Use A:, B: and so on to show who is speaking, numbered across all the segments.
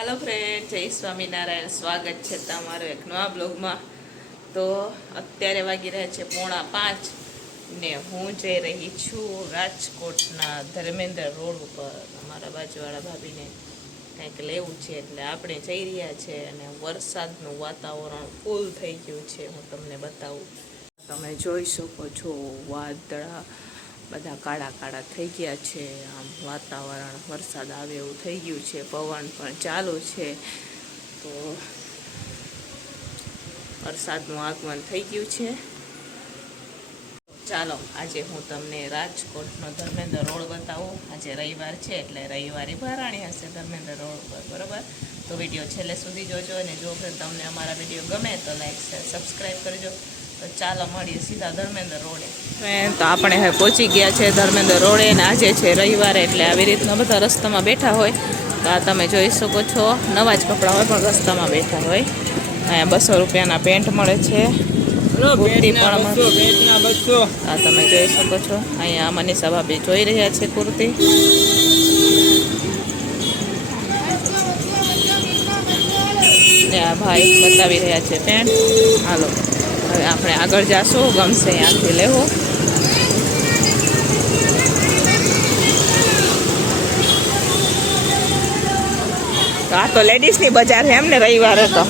A: Hello friend જય સ્વામિનારાયણ. સ્વાગત છે તમારું એક નવા બ્લોગમાં. તો અત્યારે વાગી રહ્યા છે પોણા પાંચ ને હું જઈ રહી છું રાજકોટના ધર્મેન્દ્ર રોડ ઉપર. અમારા બાજુવાળા ભાભીને કંઈક લેવું છે એટલે આપણે જઈ રહ્યા છે અને વરસાદનું વાતાવરણ ફૂલ થઈ ગયું છે. હું તમને બતાવું. તમે જોઈ શકો છો વાદળા બધા કાળા કાળા થઈ ગયા છે, આમ વાતાવરણ, વરસાદ આવે એવું થઈ ગયું છે, પવન પણ ચાલુ છે. તો વરસાદનું આગમન થઈ ગયું છે. ચાલો, આજે હું તમને રાજકોટનો ધર્મેન્દ્ર રોડ બતાવું. આજે રવિવાર છે એટલે રવિવારે ભરાણી હશે ધર્મેન્દ્ર રોડ ઉપર, બરોબર? તો વીડિયો છેલ્લે સુધી જોજો અને જો તમને અમારા વીડિયો ગમે તો લાઈક સબસ્ક્રાઈબ કરજો. ચાલો મળીએ સીધા ધર્મેન્દ્ર રોડે. તો આપણે પહોંચી ગયા છે ધર્મેન્દ્ર રોડે અને આજે છે રવિવારે એટલે આવી રીતના બધા રસ્તામાં બેઠા હોય. તો આ તમે જોઈ શકો છો નવા જ કપડાં હોય પણ રસ્તામાં બેઠા હોય. અહીંયા બસો રૂપિયાના પેન્ટ મળે છે. કુર્તી પણ આ તમે જોઈ શકો છો. અહીંયા મનીષા ભાભી જોઈ રહ્યા છે કુર્તી. ને આ ભાઈ બતાવી રહ્યા છે પેન્ટ. હાલો. આપણે આગળ જાશું. ગમશે ત્યાંથી લેવું. આ તો લેડીઝની બજાર છે એમ ને રવિવારે તો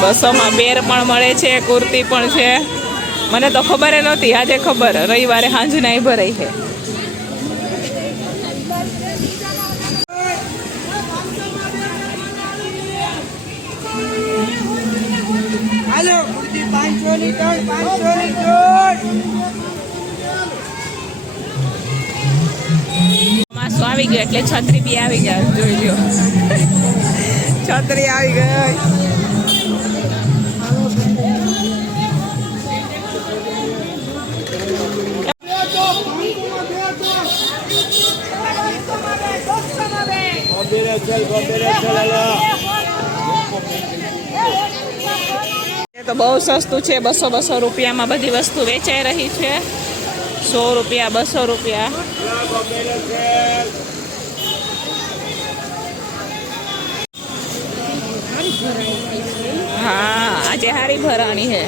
A: બસોમાં બેર પણ મળે છે, કુર્તી પણ છે. મને તો ખબર નહોતી, આજે ખબર. રવિવારે સાંજના અહીં ભરાઈ છે.
B: હાલો કુર્તી પાંચસો ની ત્રણ પાંચસો ની ત્રણ
A: માસો આવી ગયો એટલે છત્રી બી આવી ગયા જોઈ લો છત્રી આવી ગઈ. બહુ સસ્તું છે, બસો બસો રૂપિયામાં બધી વસ્તુ વેચાઈ રહી છે. સો રૂપિયા, બસો રૂપિયા. હા, આજે હારી ભરાણી છે.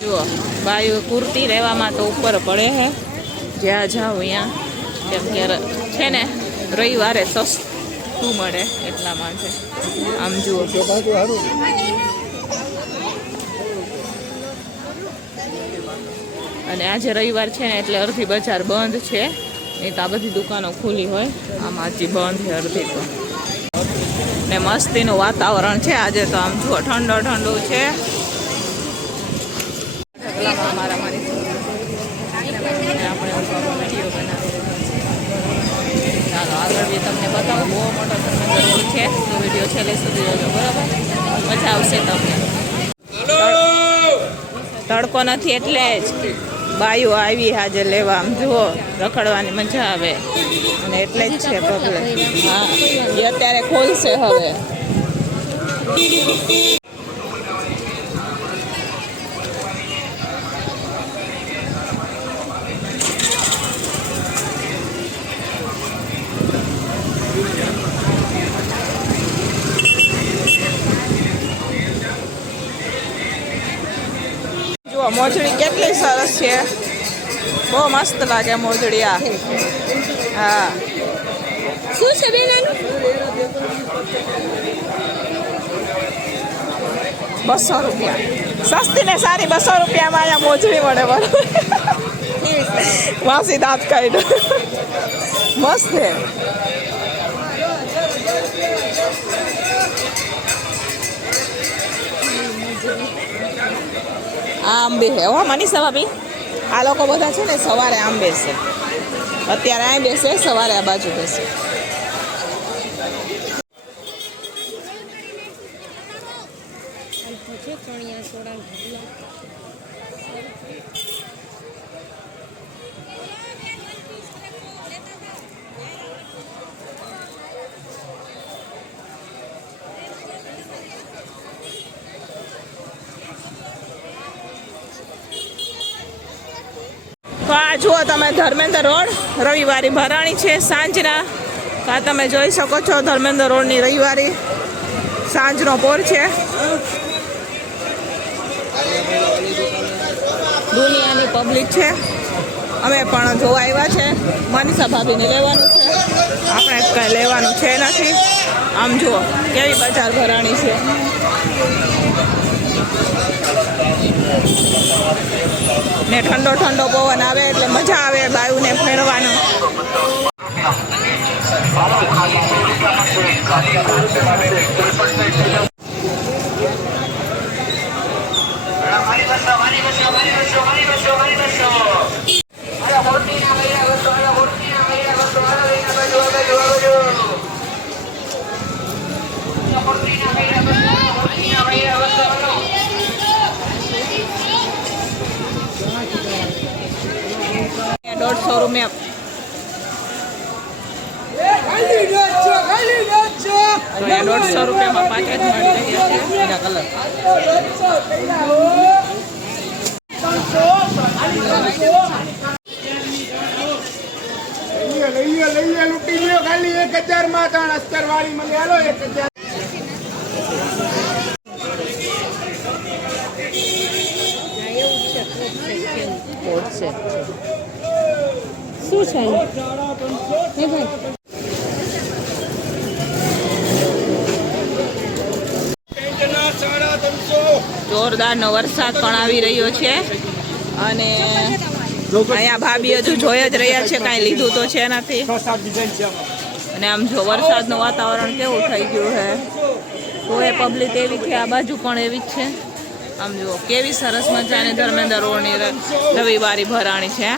A: જુઓ ભાઈ કુર્તી રહેવામાં તો ઉપર પડે છે જ્યાં જાઉં ત્યાં, કેમ કે છે ને, રવિવારે સસ્તું મળે એટલા માટે. આમ જુઓ. અને આજે રવિવાર છે ને, એટલે અડધી બજાર બંધ છે. નહીં તો આ બધી દુકાનો ખુલી હોય. આમ હજી બંધ છે અડધી તો. ને મસ્તીનું વાતાવરણ છે આજે તો. આમ જુઓ ઠંડો ઠંડુ છે. વીડિયો બનાવી ચાલો, આગળ બી તમને બતાવું. બહુ મોટો છે, તો વીડિયો છેલ્લે સુધી જોજો, બરાબર? મજા આવશે તમને. તડકો નથી એટલે જ બાયું આવી હાજર લેવા. આમ જુઓ, રખડવાની મજા આવે. અને એટલે જ છે પગલે હા, એ અત્યારે ખોલશે હવે. જુઓ મોજડી કેટલી સરસ છે. બહુ મસ્ત લાગે મોજડી આ. હા. શું છે બેન બસો રૂપિયા. સસ્તી ને સારી બસો રૂપિયામાં અહીંયા મોજડી મળે બરોબર વાસી દાંત કાઢ મસ્ત છે. આ આંબે છે. હો મનીષા ભાભી આ લોકો બધા છે ને સવારે આમ બેસે અત્યારે આ બેસે સવારે આ બાજુ બેસે
C: ચણિયા સોડા
A: તો આ જુઓ તમે ધર્મેન્દ્ર રોડ, રવિવારી ભરાણી છે સાંજના. તો આ તમે જોઈ શકો છો ધર્મેન્દ્ર રોડની રવિવારી. સાંજનો પોર છે. દુનિયાની પબ્લિક છે. અમે પણ જોવા આવ્યા છે. મનીષા ભાભીને લેવાનું છે. આપણે કંઈ લેવાનું છે નથી. આમ જુઓ, કેવી બજાર ભરાણી છે. ને ઠંડો ઠંડો પવન આવે એટલે મજા આવે બાયુને ફેરવાનું બસો રૂપિયા
B: બસો દોઢસો ખાલી દોઢસો
A: તો એ દોઢસો રૂપિયામાં પાકેટ મળી રહ્યા છે
B: દોઢસો પહેલા લઈએ લઈએ લઈએ લ્યો ખાલી એક હજારમાં ત્રણ અસ્તર વાળી મને હાલો એક હજાર
C: કોટ સેટ શું છે હે ભાઈ?
A: જોરદારનો વરસાદ પણ આવી રહ્યો છે. અને અહીંયા ભાભી હજુ જોઈ જ રહ્યા છે, કાંઈ લીધું તો છે નથી. અને આમ જો વરસાદનું વાતાવરણ કેવું થઈ ગયું છે તો એ પબ્લિક એવી છે, આ બાજુ પણ એવી જ છે. આમ જુઓ, કેવી સરસ મજાની ધર્મેન્દ્ર રોડની રવિવારી ભરાણી છે.